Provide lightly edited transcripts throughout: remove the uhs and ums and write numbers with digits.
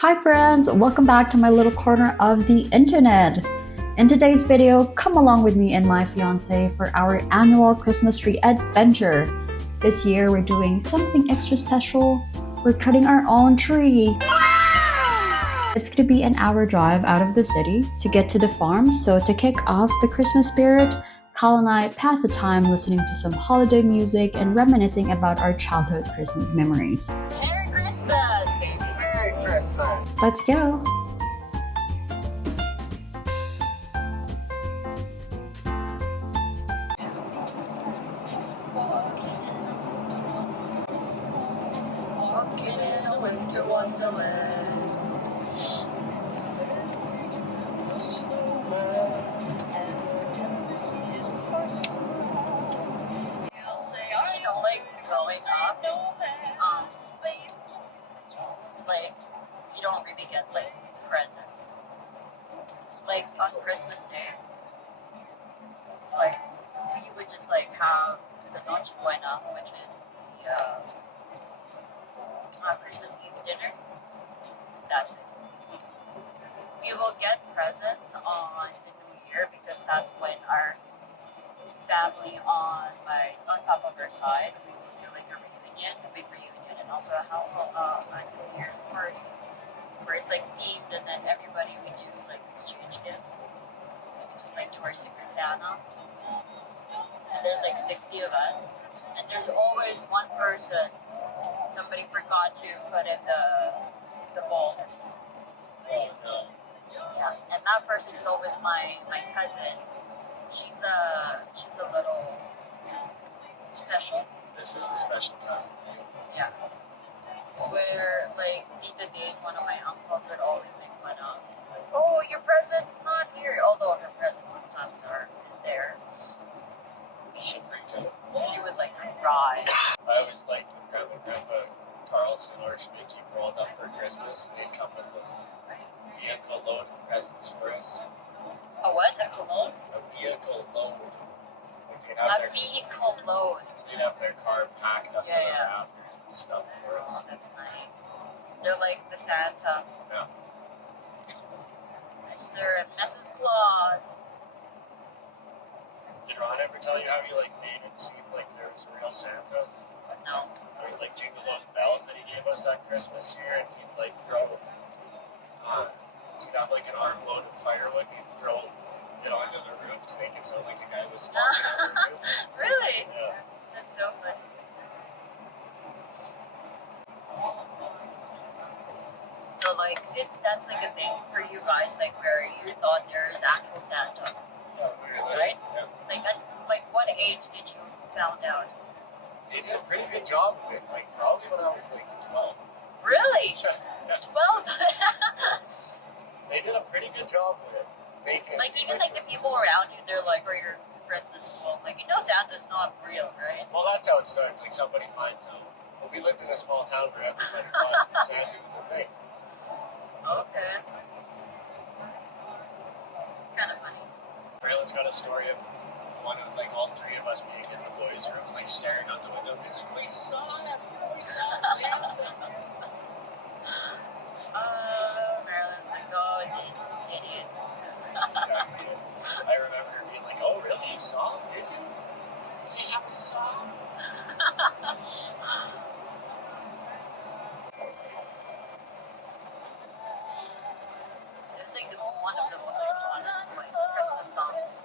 Hi friends, welcome back to my little corner of the internet. In today's video, come along with me and my fiance for our annual Christmas tree adventure. This year we're doing something extra special. We're cutting our own tree. It's going to be an hour drive out of the city to get to the farm, so to kick off the Christmas spirit, Kyle and I pass the time listening to some holiday music and reminiscing about our childhood Christmas memories. Merry Christmas, baby! Merry Christmas! Let's go! Walking in a winter wonderland. The snowman you know, like growing up, like you don't really get like presents. Like on Christmas Day, like we would just like have the Noche Buena, which is the Christmas Eve dinner. That's it. We will get presents on the New Year because that's when our family on Papa's side we will do like a big reunion, and also have a New Year party where it's like themed, and then everybody we do like exchange gifts. So we just like do our Secret Santa, and there's like 60 of us, and there's always one person somebody forgot to put in the bowl. Yeah, and that person is always my cousin. She's a little special. This is the special cousin thing. Yeah. Where like Tita Dane, one of my uncles, would always make fun of. He's like, "Oh, your present's not here." Although her present sometimes is there. She freaked out. She would like cry. I always liked when Grandpa Carlson or Schmidt rolled up for Christmas and they'd come with a vehicle load of presents for us. A what? A cologne? A vehicle load. Like A vehicle load. They'd have their car packed up to the rafters and stuff for us. Oh, that's nice. They're like the Santa. Yeah. Mr. and Mrs. Claus. Did Ron ever tell you how he made it seem like there was a real Santa? No. I would jingle those bells that he gave us that Christmas year, and he'd throw. He'd have an armload of firewood, and he'd throw it onto the roof to make it sound like a guy was walking on the roof. Really? Yeah. That's so funny. So since that's a thing for you guys, where you thought there's actual Santa, Yeah, we were right? Yeah. At what age did you found out? They did a pretty good job of it, probably when I was 12. Really? Yeah. 12? They did a pretty good job with it. Making it seem even the people around you, they're or your friends at school, Santa's not real, right? Well, that's how it starts. Somebody finds out. Well, we lived in a small town where everybody thought Santa was a thing. Okay. It's kind of funny. Braylon's got a story of one of all three of us being in the boys' room, staring out the window, being like, "We saw him! We saw Santa!" Marilyn's like, "Oh, these idiots." That's exactly it. I remember being like, "Oh, really? You saw him? Did you?" "Yeah, we saw him." It's one of the most iconic Christmas songs.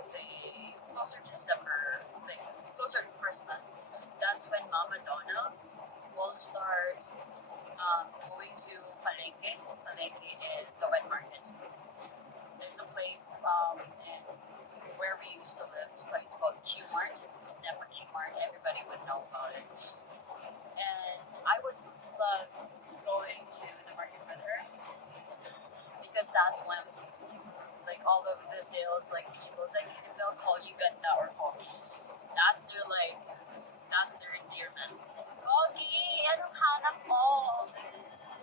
would say closer to December, like closer to Christmas, that's when Mama Donna will start going to Palengke. Palengke is the wet market. There's a place in where we used to live. It's a place called Q Mart. It's never Q Mart. Everybody would know about it. And I would love going to the market with her because that's when like all of the sales, like people's like they'll call you ganda or pogi. That's their endearment. Pogi, anong hanap mo?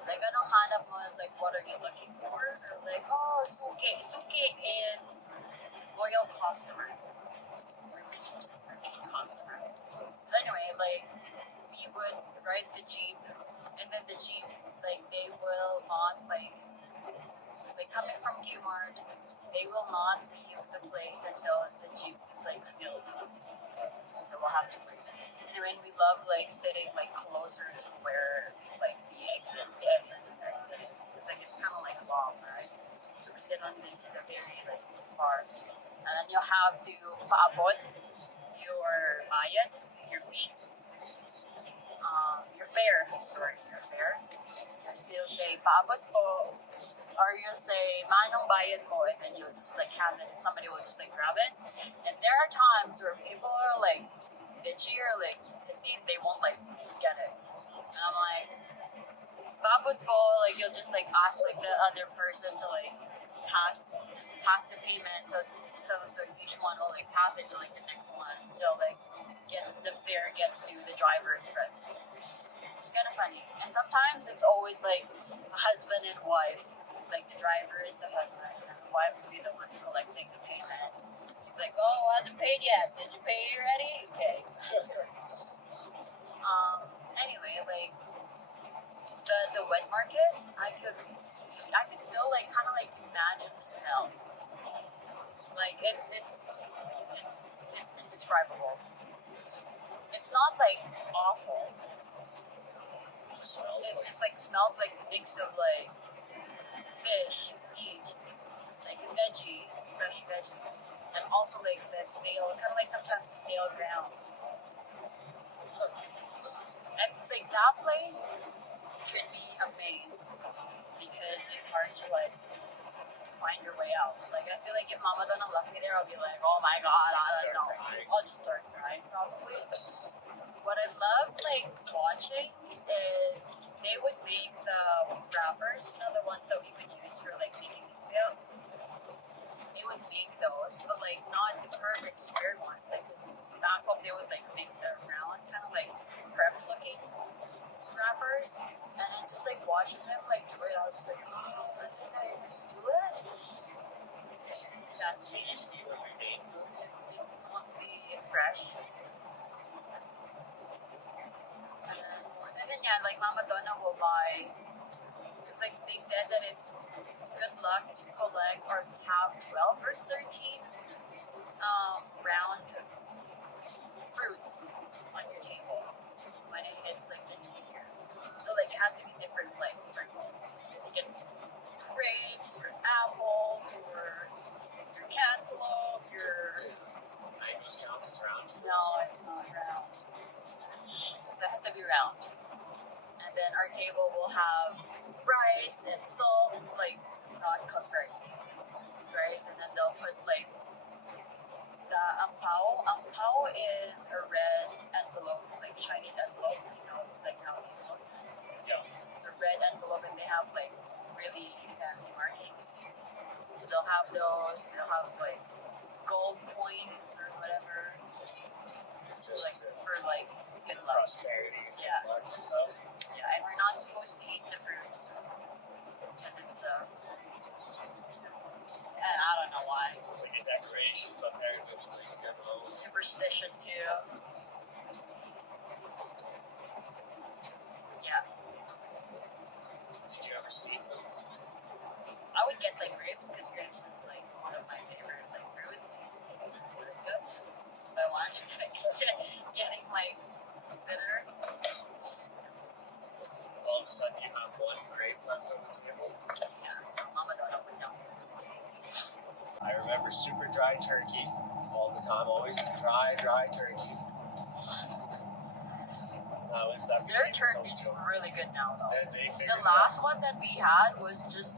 Like anong hanap mo is like what are you looking for? Or like oh suki. Suki is loyal customer. Repeat customer. So anyway, like we would ride the Jeep and then the Jeep like they will not like coming from Q-Mart, they will not leave the place until the Jeep is like filled. So we'll have to wait. Anyway, and we love like sitting like closer to where like the entrance and exit is. It's like it's kinda like long, right? So we sit on this the very like far. And then you'll have to paabot your bayad, your fee. Your fare, your fare. So you'll say, paabot po, or you'll say, manong bayad mo, and then you'll just like have it, and somebody will just like grab it. And there are times where people are like bitchy or like pissy, they won't like get it. And I'm like, paabot po, like you'll just like ask like the other person to like pass the payment, so each one will like pass it to like the next one until like the fare gets to the driver in front. It's kind of funny. And sometimes it's always like a husband and wife. Like the driver is the husband and the wife will be the one collecting the payment. She's like, oh, hasn't paid yet. Did you pay already? Okay. Anyway, like the wet market, I could still like kind of like imagine the smell. Like it's indescribable. It's not like awful. It just like smells like mix of like fish, meat, like veggies, fresh veggies, and also like the stale, kind of like sometimes the stale ground. And like that place could be a maze because it's hard to like find your way out. Like I feel like if Mama Donna left me there, I'll be like, oh my god, I don't know. I'll just start crying probably. What I love like watching is they would make the wrappers, you know, the ones that we would use for like making milk. They would make those, but like not the perfect squared ones. Like because back home they would like make the round, kind of like prep looking wrappers, and then just like watching them like do it, I was just like, oh, is that just do it? That's tasty when we make them. It's once it's fresh. And then yeah, like Mama Donna will buy, because like they said that it's good luck to collect or have 12 or 13 round fruits on your table when it hits like the new year. So like it has to be different like fruits. So you get grapes, or apples, or your cantaloupe, your mangoes count as round. No, it's not round. So it has to be round. And then our table will have rice and salt, like not cooked rice, rice, and then they'll put like the ampao. Ampao is a red envelope, like Chinese envelope, you know, like how these look. Yeah. It's a red envelope, and they have like really fancy markings. So they'll have those. They'll have like gold coins or whatever, just like for like good luck. Prosperity. Yeah. Luck stuff. Yeah, and we're not supposed to eat the fruits because it's and I don't know why. It's like a decoration, but they're Superstition too. Yeah. Did you ever see them? I would get like grapes because grapes is like one of my favorite like fruits. But one, it's like getting like bitter. All of a sudden you have one grape left on the table. Yeah, Mama don't know. I remember super super dry turkey all the time. Always dry turkey. Their turkey's really good now, though. They The last one that we had was just.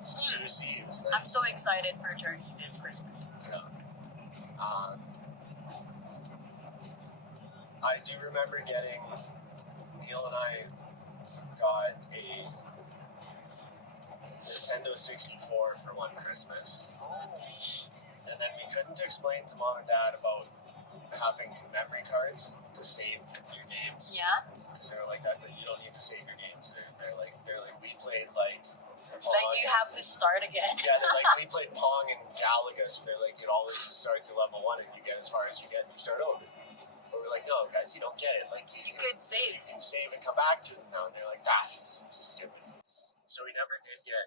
it's juicy. It was nice. I'm so excited for turkey this Christmas. Yeah. I do remember getting. Neil and I got a Nintendo 64 for one Christmas. And then we couldn't explain to Mom and Dad about having memory cards to save your games. Yeah. Because they were like that you don't need to save your games. They're like we played like Pong. Like you have to start again. Yeah, they're like we played Pong and Galaga, so they're like it always starts at level 1 and you get as far as you get and you start over. But we're like, no, guys, you don't get it. Like You could save. You can save and come back to them now, and they're like, that's stupid. So we never did get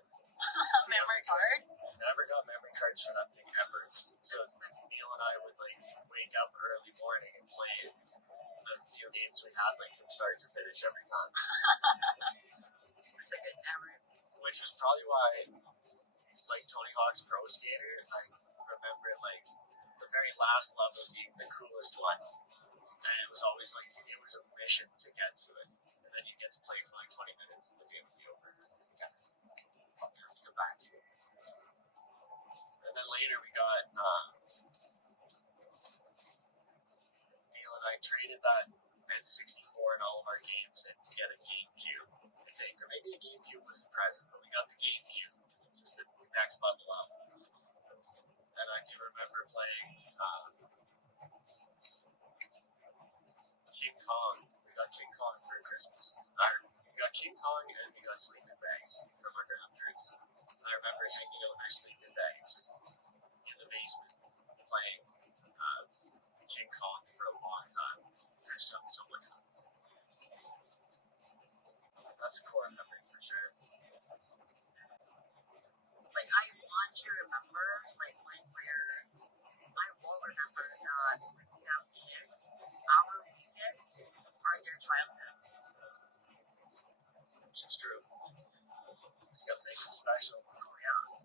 Memory card? never got memory cards for that thing ever. So Neil and I would like wake up early morning and play the few games we had like from start to finish every time. It's like it never. Which was probably why like Tony Hawk's Pro Skater, I remember it like the very last level being the coolest one. And it was always like it was a mission to get to it. And then you get to play for like 20 minutes and the game would be over. You have to come back to it. And then later we got Neil and I traded that N64 in all of our games and to get a GameCube, I think. Or maybe a GameCube was a present, but we got the GameCube, which was the next level up. And I do remember playing King Kong. We got King Kong for Christmas. We got King Kong and we got sleeping bags from our grandparents. I remember hanging out in our sleeping bags in the basement playing King Kong for a long time. There's so much fun. That's a core memory for sure. Like I want to remember, like when I will remember that when we have kids, our weekends are their childhood. Which is true. You gotta make them special. Oh yeah.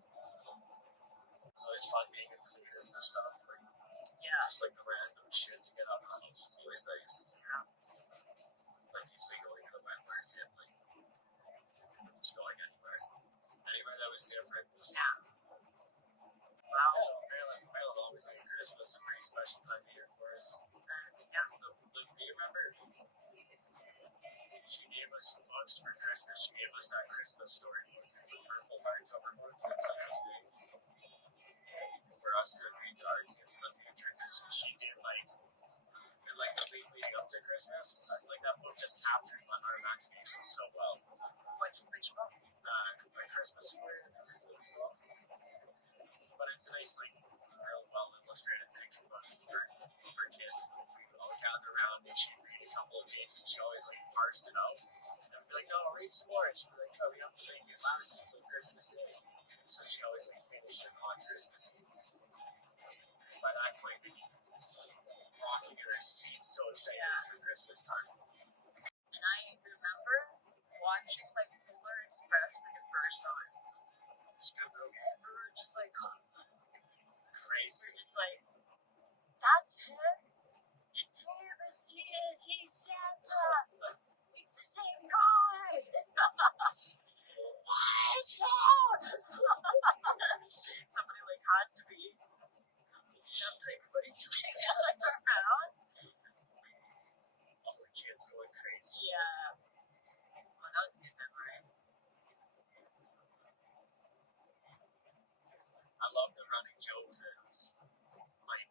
It's always fun being included in this stuff. Like, Yeah. just like the random shit to get up on. It's always nice. Yeah. Like you say, going to the wet market, like just going anywhere. Anywhere that was different was Yeah. Wow. Maryland always made Christmas a pretty special time of year for us. Yeah. Do you remember? She gave us some books for Christmas. She gave us that Christmas story. It's a purple hardcover book. That's how it was made for us to read to our kids in the future. Because she did like the week leading up to Christmas. Like that book just captured our imagination so well. Which book? My Christmas story, I think is what it's called. But it's a nice, like, real well illustrated picture book for kids. We would all gather around and she'd read a couple of pages. She always like parsed it out. And I'd be like, no, read some more. And she'd be like, no, we have to make it last until Christmas Day. So she always like finished it on Christmas Eve. By that point, we'd be rocking in our seats, so excited for Christmas time. And I remember watching like Polar Express for the first time. It's good movie. And we were just like Crazy. we're just like, that's him? It's him, he's Santa. It's the same guy. What? Somebody like has to be. You have to like put each like around. All the kids going crazy. Yeah. Oh, that was a good memory. I love the running joke that, like,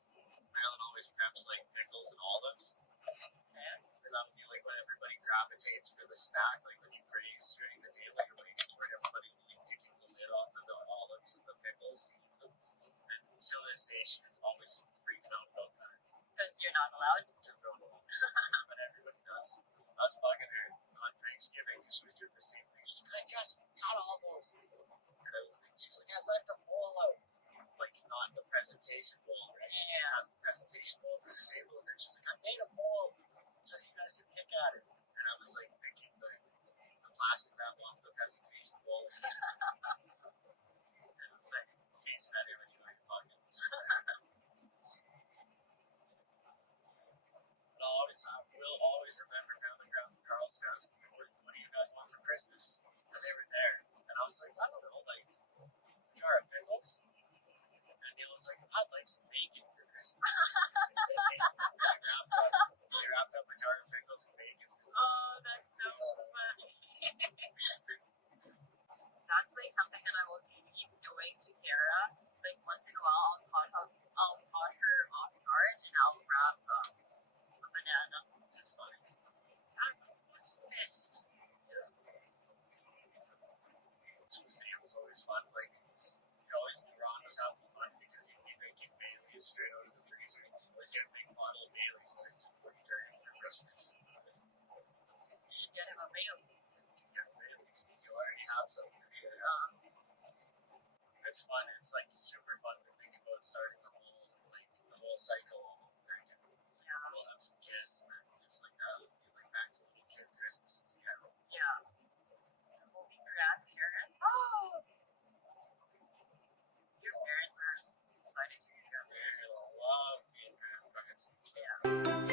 Marilyn always preps, like, pickles and olives. Okay. And that would be, like, when everybody gravitates for the snack, like, when you freeze during the day, like, where everybody picking the lid off of the olives and the pickles to eat them. And so this day, she was always freaking out about that. Because you're not allowed. But everybody does. I was bugging her on Thanksgiving because she was doing the same thing. She's like, I just got all those. And I was like, she's like, I left a bowl out. Like, not the presentation bowl, right? She has the presentation bowl for the table, and then she's like, I made a bowl so you guys can pick at it. And I was like, picking the plastic wrap off the presentation bowl. That's funny. Tastes better when you like bugging. So had like some bacon for Christmas. They wrapped up a jar of pickles and bacon. Oh, that's so funny. That's like something that I will keep doing to Kara. Like once in a while, I'll caught her off guard and I'll wrap a banana. It's funny. What's this? Christmas Day was always fun. Like, you always knew Ron was having fun because he'd be making Baileys straight out of the freezer. Always get a big bottle of Baileys like during for Christmas. You should get him a Baileys. Yeah, Baileys. You already have some for sure. It's fun. It's like super fun to think about starting the whole cycle all over again. Yeah. We'll have some kids and then just like that, we'll be like back to little kid Christmases again. Yeah. We'll be grandparents. Oh! Your parents are excited to be grandparents. They love being grandparents. Yeah.